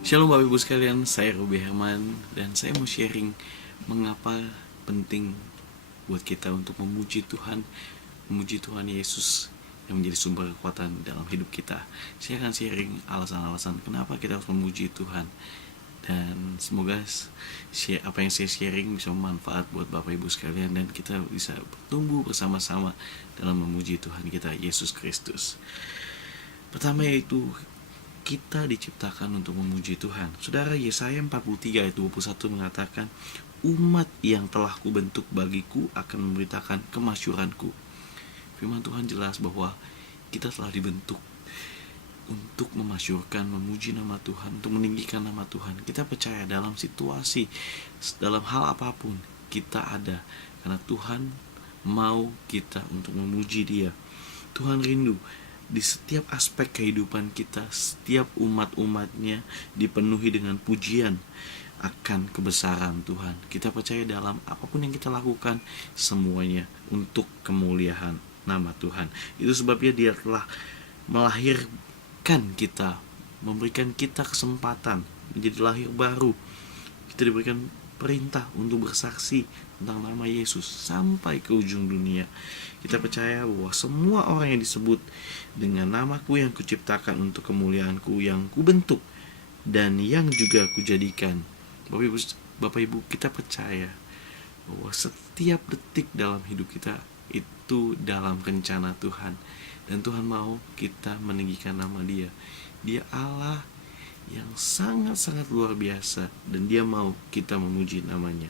Shalom Bapak Ibu sekalian, saya Ruby Herman dan saya mau sharing mengapa penting buat kita untuk memuji Tuhan Yesus yang menjadi sumber kekuatan dalam hidup kita. Saya akan sharing alasan-alasan kenapa kita harus memuji Tuhan. Dan semoga apa yang saya sharing bisa bermanfaat buat Bapak Ibu sekalian dan kita bisa bertumbuh bersama-sama dalam memuji Tuhan kita Yesus Kristus. Pertama yaitu kita diciptakan untuk memuji Tuhan. Saudara, Yesaya 43 ayat 21 mengatakan, umat yang telah kubentuk bagiku akan memberitakan kemasyuranku. Firman Tuhan jelas bahwa kita telah dibentuk untuk memasyurkan, memuji nama Tuhan, untuk meninggikan nama Tuhan. Kita percaya dalam situasi, dalam hal apapun, kita ada karena Tuhan mau kita untuk memuji Dia. Tuhan rindu di setiap aspek kehidupan kita, setiap umat-umatnya dipenuhi dengan pujian akan kebesaran Tuhan. Kita percaya dalam apapun yang kita lakukan, semuanya untuk kemuliaan nama Tuhan. Itu sebabnya Dia telah melahirkan kita, memberikan kita kesempatan menjadi lahir baru. Kita diberikan perintah untuk bersaksi tentang nama Yesus sampai ke ujung dunia. Kita percaya bahwa semua orang yang disebut dengan namaku yang kuciptakan untuk kemuliaanku, yang kubentuk dan yang juga kujadikan. Bapak Ibu, kita percaya bahwa setiap detik dalam hidup kita itu dalam rencana Tuhan, dan Tuhan mau kita meninggikan nama Dia. Dia Allah yang sangat-sangat luar biasa, dan Dia mau kita memuji namanya.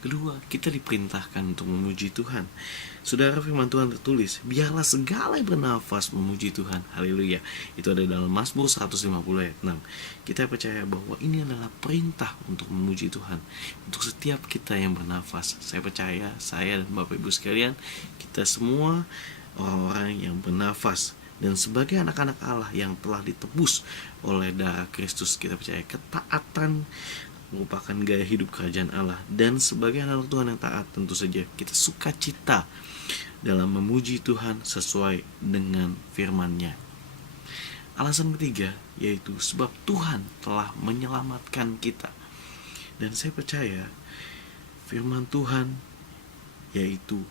Kedua, kita diperintahkan untuk memuji Tuhan. Saudara, firman Tuhan tertulis, biarlah segala yang bernafas memuji Tuhan. Haleluya. Itu ada dalam Mazmur 150 ayat 6. Kita percaya bahwa ini adalah perintah untuk memuji Tuhan untuk setiap kita yang bernafas. Saya percaya, saya dan Bapak Ibu sekalian, kita semua orang-orang yang bernafas, dan sebagai anak-anak Allah yang telah ditebus oleh darah Kristus, kita percaya ketaatan merupakan gaya hidup kerajaan Allah. Dan sebagai anak Tuhan yang taat, tentu saja kita sukacita dalam memuji Tuhan sesuai dengan firman-Nya. Alasan ketiga yaitu sebab Tuhan telah menyelamatkan kita. Dan saya percaya firman Tuhan yaitu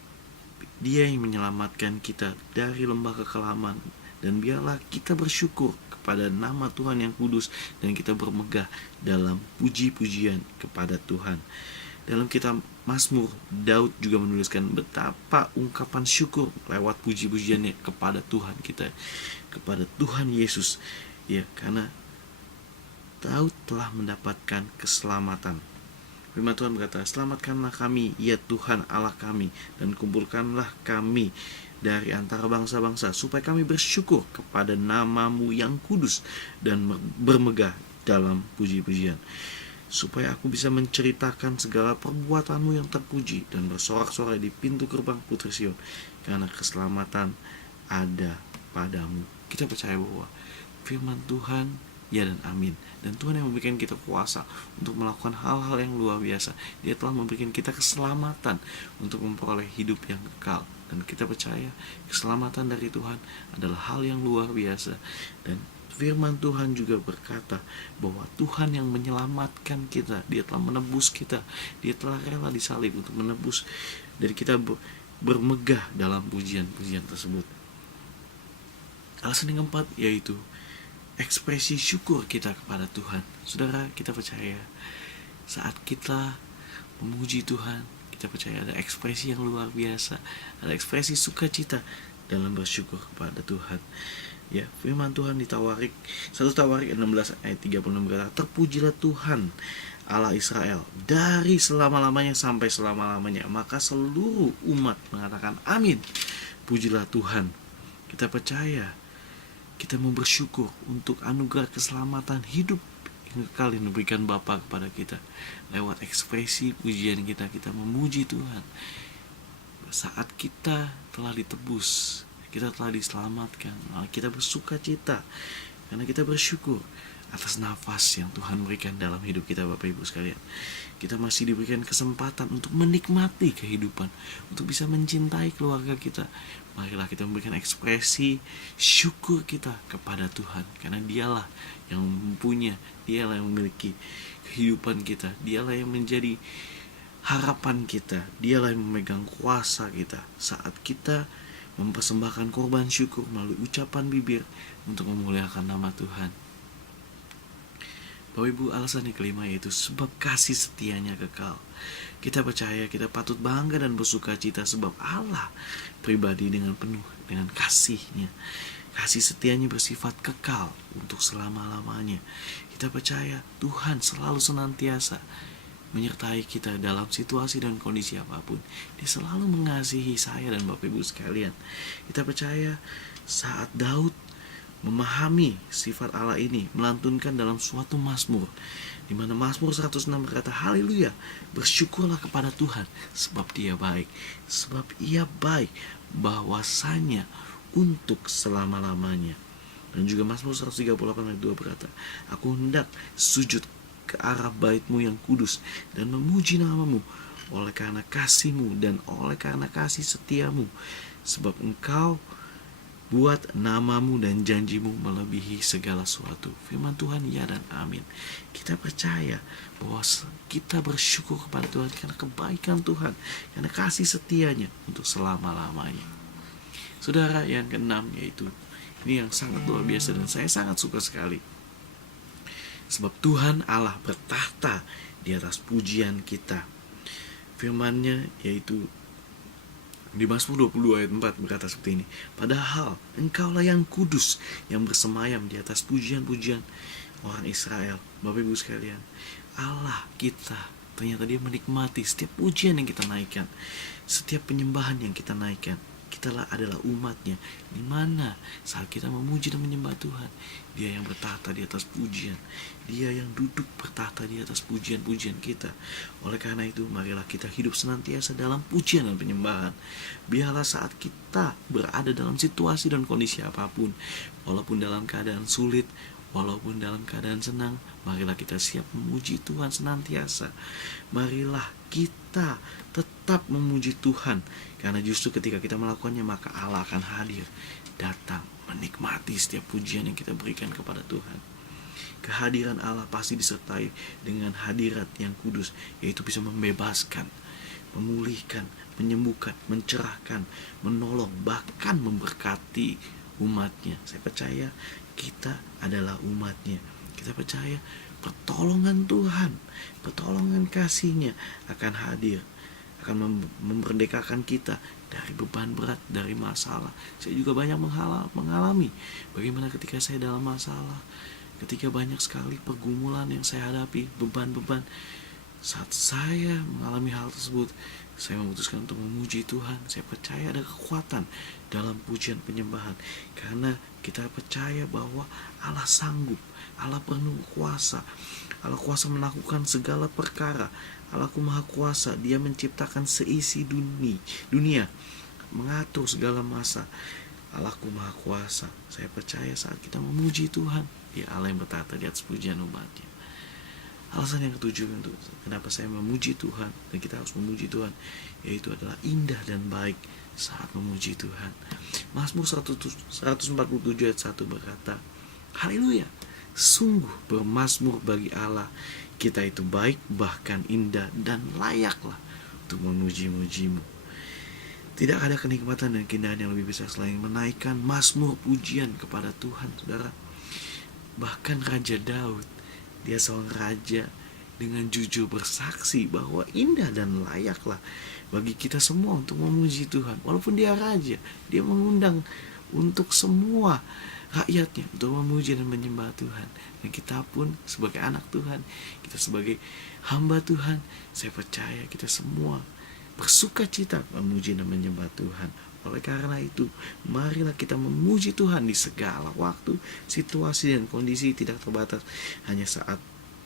Dia yang menyelamatkan kita dari lembah kekelaman. Dan biarlah kita bersyukur kepada nama Tuhan yang kudus, dan kita bermegah dalam puji-pujian kepada Tuhan. Dalam kitab Mazmur, Daud juga menuliskan betapa ungkapan syukur lewat puji-pujiannya kepada Tuhan kita, kepada Tuhan Yesus. Ya, karena Daud telah mendapatkan keselamatan. Firman Tuhan berkata, selamatkanlah kami, ya Tuhan Allah kami, dan kumpulkanlah kami dari antara bangsa-bangsa, supaya kami bersyukur kepada nama-Mu yang kudus dan bermegah dalam puji-pujian. Supaya aku bisa menceritakan segala perbuatan-Mu yang terpuji dan bersorak-sorai di pintu gerbang Putri Sion, karena keselamatan ada padamu. Kita percaya bahwa firman Tuhan ya dan amin. Dan Tuhan yang memberikan kita kuasa untuk melakukan hal-hal yang luar biasa. Dia telah memberikan kita keselamatan untuk memperoleh hidup yang kekal. Dan kita percaya keselamatan dari Tuhan adalah hal yang luar biasa. Dan firman Tuhan juga berkata bahwa Tuhan yang menyelamatkan kita, Dia telah menebus kita, Dia telah rela disalib untuk menebus, dan kita bermegah dalam pujian-pujian tersebut. Alasan yang keempat yaitu ekspresi syukur kita kepada Tuhan. Saudara, kita percaya saat kita memuji Tuhan, kita percaya ada ekspresi yang luar biasa, ada ekspresi sukacita dalam bersyukur kepada Tuhan. Ya, firman Tuhan di Tawarik 1 Tawarik 16 ayat 36 berkata, terpujilah Tuhan Allah Israel dari selama-lamanya sampai selama-lamanya. Maka seluruh umat mengatakan amin. Pujilah Tuhan. Kita percaya, kita mau bersyukur untuk anugerah keselamatan hidup yang kekal yang diberikan Bapa kepada kita. Lewat ekspresi pujian kita, kita memuji Tuhan. Saat kita telah ditebus, kita telah diselamatkan, kita bersuka cita karena kita bersyukur atas nafas yang Tuhan berikan dalam hidup kita Bapak Ibu sekalian. Kita masih diberikan kesempatan untuk menikmati kehidupan, untuk bisa mencintai keluarga kita. Marilah kita memberikan ekspresi syukur kita kepada Tuhan, karena dialah yang mempunyai, dialah yang memiliki kehidupan kita, dialah yang menjadi harapan kita, dialah yang memegang kuasa kita saat kita mempersembahkan korban syukur melalui ucapan bibir untuk memuliakan nama Tuhan. Bapak Ibu, alasan yang kelima yaitu sebab kasih setianya kekal. Kita percaya kita patut bangga dan bersuka cita sebab Allah pribadi dengan penuh dengan kasih-Nya. Kasih setianya bersifat kekal untuk selama-lamanya. Kita percaya Tuhan selalu senantiasa menyertai kita dalam situasi dan kondisi apapun. Dia selalu mengasihi saya dan Bapak Ibu sekalian. Kita percaya saat Daud memahami sifat Allah ini, melantunkan dalam suatu mazmur, di mana Mazmur 106 berkata, haleluya, bersyukurlah kepada Tuhan sebab Dia baik, sebab Ia baik bahwasanya untuk selama-lamanya. Dan juga Mazmur 138 ayat 2 berkata, aku hendak sujud ke arah bait-Mu yang kudus dan memuji nama-Mu oleh karena kasih-Mu dan oleh karena kasih setia-Mu, sebab Engkau buat nama-Mu dan janji-Mu melebihi segala sesuatu. Firman Tuhan ya dan amin. Kita percaya bahwa kita bersyukur kepada Tuhan karena kebaikan Tuhan, karena kasih setianya untuk selama-lamanya. Saudara, yang keenam yaitu ini yang sangat luar biasa dan saya sangat suka sekali. Sebab Tuhan Allah bertahta di atas pujian kita. Firman-Nya yaitu di Mazmur 22 ayat 4 berkata seperti ini, padahal Engkaulah yang kudus, yang bersemayam di atas pujian-pujian orang Israel. Bapak Ibu sekalian, Allah kita ternyata Dia menikmati setiap pujian yang kita naikkan, setiap penyembahan yang kita naikkan. Kitalah adalah umat-Nya, di mana saat kita memuji dan menyembah Tuhan, Dia yang bertahta di atas pujian, Dia yang duduk bertahta di atas pujian-pujian kita. Oleh karena itu, marilah kita hidup senantiasa dalam pujian dan penyembahan. Biarlah saat kita berada dalam situasi dan kondisi apapun, walaupun dalam keadaan sulit, walaupun dalam keadaan senang, marilah kita siap memuji Tuhan senantiasa. Marilah kita tetap memuji Tuhan, karena justru ketika kita melakukannya, maka Allah akan hadir, datang, menikmati setiap pujian yang kita berikan kepada Tuhan. Kehadiran Allah pasti disertai dengan hadirat yang kudus, yaitu bisa membebaskan, memulihkan, menyembuhkan, mencerahkan, menolong, bahkan memberkati umat-Nya. Saya percaya kita adalah umat-Nya. Kita percaya pertolongan Tuhan, pertolongan kasih-Nya akan hadir, akan memerdekakan kita dari beban berat, dari masalah. Saya juga banyak mengalami bagaimana ketika saya dalam masalah, ketika banyak sekali pergumulan yang saya hadapi, beban-beban. Saat saya mengalami hal tersebut, saya memutuskan untuk memuji Tuhan. Saya percaya ada kekuatan dalam pujian penyembahan, karena kita percaya bahwa Allah sanggup, Allah penuh kuasa, Allah kuasa melakukan segala perkara. Allahku maha kuasa, Dia menciptakan seisi dunia, mengatur segala masa. Allahku maha kuasa. Saya percaya saat kita memuji Tuhan, Dia Allah yang bertahta di atas pujian umat-Nya. Alasan yang ketujuh untuk kenapa saya memuji Tuhan dan kita harus memuji Tuhan, yaitu adalah indah dan baik saat memuji Tuhan. Mazmur 147 ayat 1 berkata, haleluya, sungguh bermazmur bagi Allah, kita itu baik, bahkan indah dan layaklah untuk memuji-muji-Mu. Tidak ada kenikmatan dan keindahan yang lebih besar selain menaikkan mazmur pujian kepada Tuhan, saudara. Bahkan Raja Daud, dia seorang raja, dengan jujur bersaksi bahwa indah dan layaklah bagi kita semua untuk memuji Tuhan. Walaupun dia raja, dia mengundang untuk semua rakyatnya untuk memuji dan menyembah Tuhan. Dan kita pun sebagai anak Tuhan, kita sebagai hamba Tuhan, saya percaya kita semua bersuka cita memuji dan menyembah Tuhan. Oleh karena itu, marilah kita memuji Tuhan di segala waktu, situasi dan kondisi, tidak terbatas hanya saat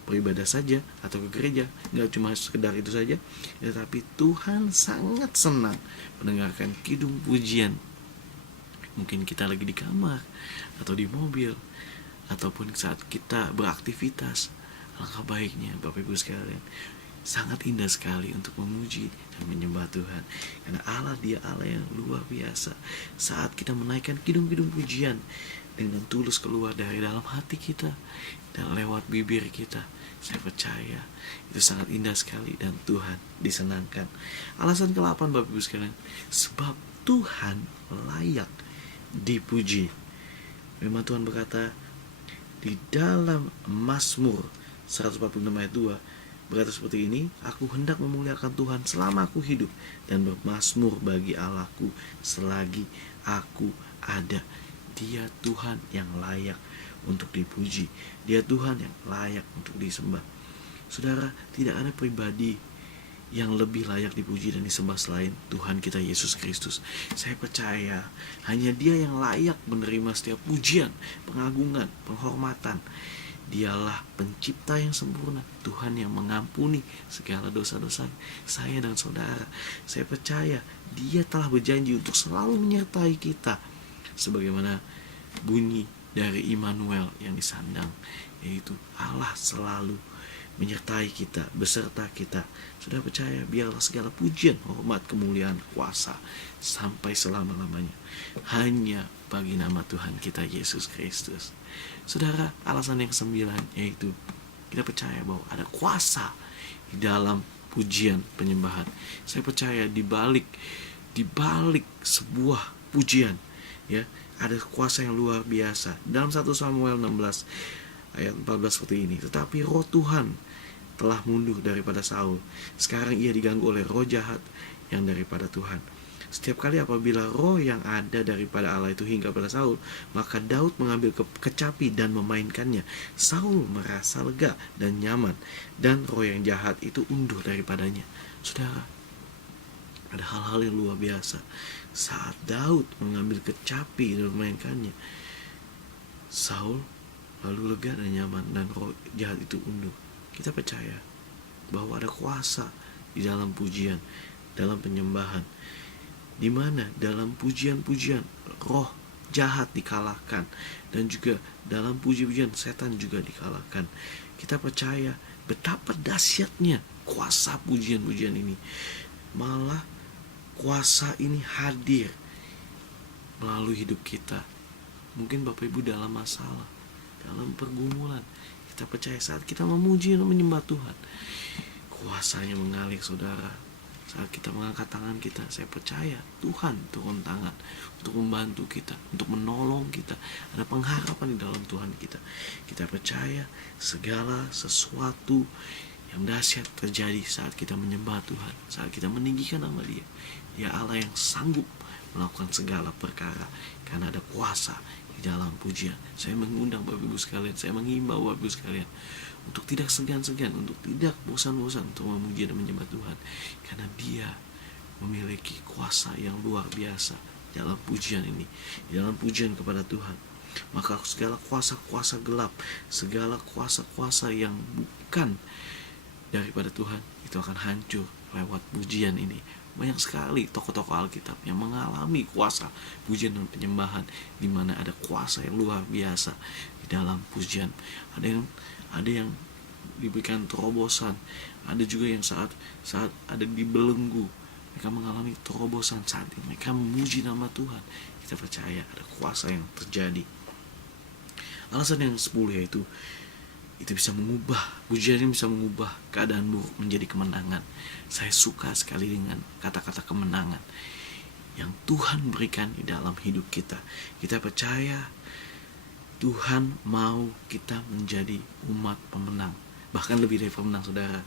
beribadah saja atau ke gereja. Nggak cuma sekedar itu saja, tetapi Tuhan sangat senang mendengarkan kidung pujian. Mungkin kita lagi di kamar atau di mobil ataupun saat kita beraktivitas. Alangkah baiknya Bapak Ibu sekalian, sangat indah sekali untuk memuji dan menyembah Tuhan. Karena Allah, Dia Allah yang luar biasa. Saat kita menaikkan kidung-kidung pujian dengan tulus keluar dari dalam hati kita dan lewat bibir kita, saya percaya itu sangat indah sekali dan Tuhan disenangkan. Alasan ke-8 Bapak Ibu sekalian, sebab Tuhan layak dipuji. Memang Tuhan berkata di dalam Mazmur 146 ayat 2, berkata seperti ini, aku hendak memuliakan Tuhan selama aku hidup dan bermazmur bagi Allahku selagi aku ada. Dia Tuhan yang layak untuk dipuji. Dia Tuhan yang layak untuk disembah. Saudara, tidak ada pribadi yang lebih layak dipuji dan disembah selain Tuhan kita Yesus Kristus. Saya percaya hanya Dia yang layak menerima setiap pujian, pengagungan, penghormatan. Dialah pencipta yang sempurna, Tuhan yang mengampuni segala dosa-dosa saya dan saudara. Saya percaya Dia telah berjanji untuk selalu menyertai kita, sebagaimana bunyi dari Immanuel yang disandang, yaitu Allah selalu menyertai kita, beserta kita. Sudah percaya, biarlah segala pujian, hormat, kemuliaan, kuasa sampai selama-lamanya hanya bagi nama Tuhan kita Yesus Kristus. Saudara, alasan yang ke-9 yaitu kita percaya bahwa ada kuasa di dalam pujian penyembahan. Saya percaya di balik sebuah pujian, ya, ada kuasa yang luar biasa. Dalam 1 Samuel 16 ayat 14 seperti ini, tetapi roh Tuhan telah mundur daripada Saul. Sekarang ia diganggu oleh roh jahat yang daripada Tuhan. Setiap kali apabila roh yang ada daripada Allah itu hingga pada Saul, maka Daud mengambil kecapi dan memainkannya. Saul merasa lega dan nyaman, dan roh yang jahat itu undur daripadanya. Saudara, ada hal-hal yang luar biasa. Saat Daud mengambil kecapi dan memainkannya, Saul lalu lega dan nyaman, dan roh jahat itu undur. Kita percaya bahwa ada kuasa di dalam pujian, dalam penyembahan, di mana dalam pujian-pujian roh jahat dikalahkan, dan juga dalam puji-pujian setan juga dikalahkan. Kita percaya betapa dahsyatnya kuasa pujian-pujian ini. Malah kuasa ini hadir melalui hidup kita. Mungkin Bapak Ibu dalam masalah, dalam pergumulan, kita percaya saat kita memuji dan menyembah Tuhan, kuasanya mengalir, saudara. Saat kita mengangkat tangan kita, saya percaya Tuhan turun tangan untuk membantu kita, untuk menolong kita. Ada pengharapan di dalam Tuhan kita. Kita percaya segala sesuatu yang dahsyat terjadi saat kita menyembah Tuhan, saat kita meninggikan nama Dia. Dia Allah yang sanggup melakukan segala perkara, karena ada kuasa di dalam pujian. Saya mengundang Bapak Ibu sekalian, saya menghimbau Bapak Ibu sekalian untuk tidak segan-segan, untuk tidak bosan-bosan untuk memuji dan menyembah Tuhan, karena Dia memiliki kuasa yang luar biasa dalam pujian ini, dalam pujian kepada Tuhan. Maka segala kuasa-kuasa gelap, segala kuasa-kuasa yang bukan daripada Tuhan, itu akan hancur lewat pujian ini. Banyak sekali tokoh-tokoh Alkitab yang mengalami kuasa pujian dan penyembahan, di mana ada kuasa yang luar biasa di dalam pujian. Ada yang diberikan terobosan, ada juga yang saat ada di belenggu, mereka mengalami terobosan saat mereka memuji nama Tuhan. Kita percaya ada kuasa yang terjadi. Alasan yang 10 yaitu itu bisa mengubah, pujian ini bisa mengubah keadaan buruk menjadi kemenangan. Saya suka sekali dengan kata-kata kemenangan yang Tuhan berikan di dalam hidup kita. Kita percaya Tuhan mau kita menjadi umat pemenang, bahkan lebih dari pemenang, saudara.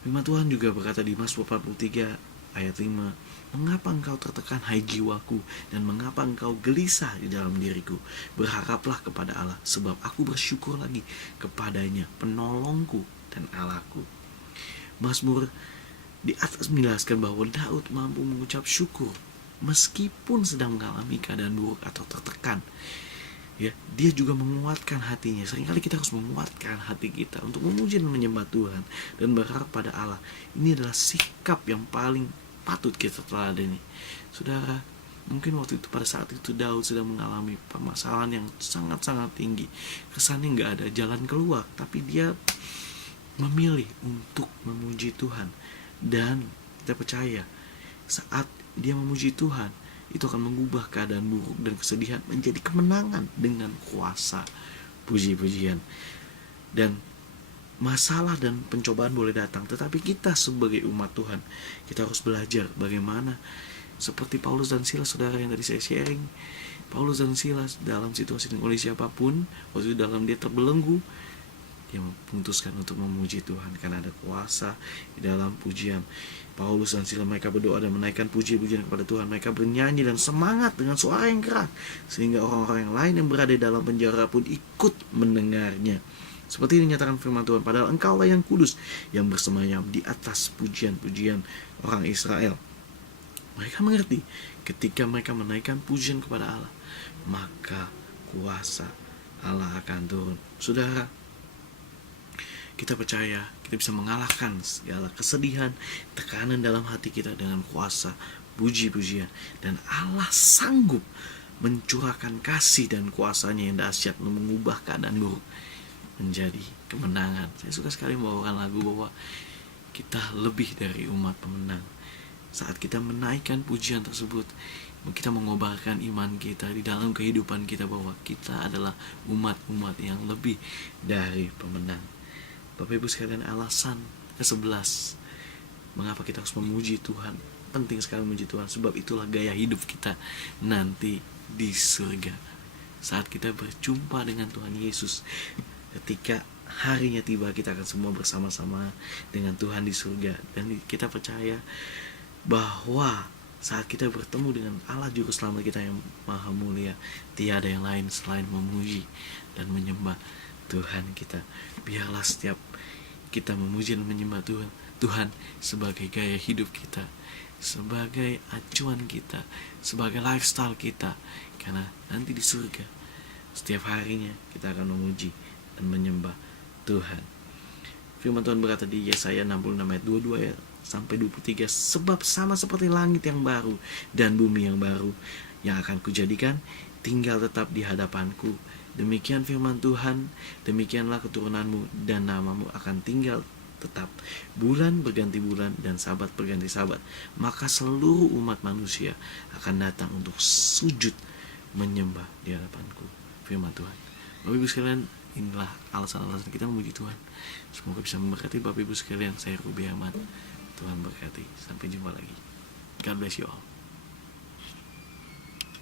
Firman Tuhan juga berkata di Mazmur 43 ayat 5, mengapa engkau tertekan hai jiwaku, dan mengapa engkau gelisah di dalam diriku? Berharaplah kepada Allah, sebab aku bersyukur lagi kepadanya, penolongku dan Allahku. Mazmur di atas menjelaskan bahwa Daud mampu mengucap syukur meskipun sedang mengalami keadaan buruk atau tertekan. Ya, dia juga menguatkan hatinya. Seringkali kita harus menguatkan hati kita untuk memuji dan menyembah Tuhan dan berharap pada Allah. Ini adalah sikap yang paling patut kita teladani. Saudara, Mungkin waktu itu, pada saat itu Daud sedang mengalami permasalahan yang sangat-sangat tinggi. Kesannya nggak ada jalan keluar, tapi dia memilih untuk memuji Tuhan. Dan kita percaya saat dia memuji Tuhan, itu akan mengubah keadaan buruk dan kesedihan menjadi kemenangan dengan kuasa puji-pujian. Dan masalah dan pencobaan boleh datang, tetapi kita sebagai umat Tuhan, kita harus belajar bagaimana, seperti Paulus dan Silas, saudara, yang tadi saya sharing. Paulus dan Silas dalam situasi dan kondisi apapun, waktu itu dalam dia terbelenggu, dia memutuskan untuk memuji Tuhan karena ada kuasa di dalam pujian. Paulus dan Silas, mereka berdoa dan menaikkan puji-pujian kepada Tuhan. Mereka bernyanyi dan semangat dengan suara yang keras, sehingga orang-orang yang lain yang berada dalam penjara pun ikut mendengarnya. Seperti dinyatakan firman Tuhan, padahal Engkaulah yang kudus, yang bersemayam di atas pujian-pujian orang Israel. Mereka mengerti, ketika mereka menaikkan pujian kepada Allah, maka kuasa Allah akan turun. Saudara, kita percaya kita bisa mengalahkan segala kesedihan, tekanan dalam hati kita dengan kuasa puji-pujian. Dan Allah sanggup mencurahkan kasih dan kuasanya yang dahsyat untuk mengubah keadaan buruk menjadi kemenangan. Saya suka sekali membawakan lagu bahwa kita lebih dari umat pemenang. Saat kita menaikkan pujian tersebut, kita mengobarkan iman kita di dalam kehidupan kita bahwa kita adalah umat-umat yang lebih dari pemenang. Bapak Ibu sekalian, alasan ke-11 mengapa kita harus memuji Tuhan. Penting sekali memuji Tuhan, sebab itulah gaya hidup kita nanti di surga. Saat kita berjumpa dengan Tuhan Yesus, ketika harinya tiba, kita akan semua bersama-sama dengan Tuhan di surga. Dan kita percaya bahwa saat kita bertemu dengan Allah Juru Selamat kita yang maha mulia, tiada yang lain selain memuji dan menyembah Tuhan kita. Biarlah setiap kita memuji dan menyembah Tuhan sebagai gaya hidup kita, sebagai acuan kita, sebagai lifestyle kita. Karena nanti di surga, setiap harinya kita akan memuji dan menyembah Tuhan. Firman Tuhan berkata di Yesaya 66 ayat 22 sampai 23, sebab sama seperti langit yang baru dan bumi yang baru yang akan kujadikan tinggal tetap di hadapanku. Demikian firman Tuhan, demikianlah keturunanmu dan namamu akan tinggal tetap. Bulan berganti bulan dan sabat berganti sabat. Maka seluruh umat manusia akan datang untuk sujud menyembah di hadapanku. Firman Tuhan. Bapak Ibu sekalian, inilah alasan-alasan kita memuji Tuhan. Semoga bisa memberkati Bapak Ibu sekalian. Saya Ruby Ahmad. Tuhan berkati. Sampai jumpa lagi. God bless you all.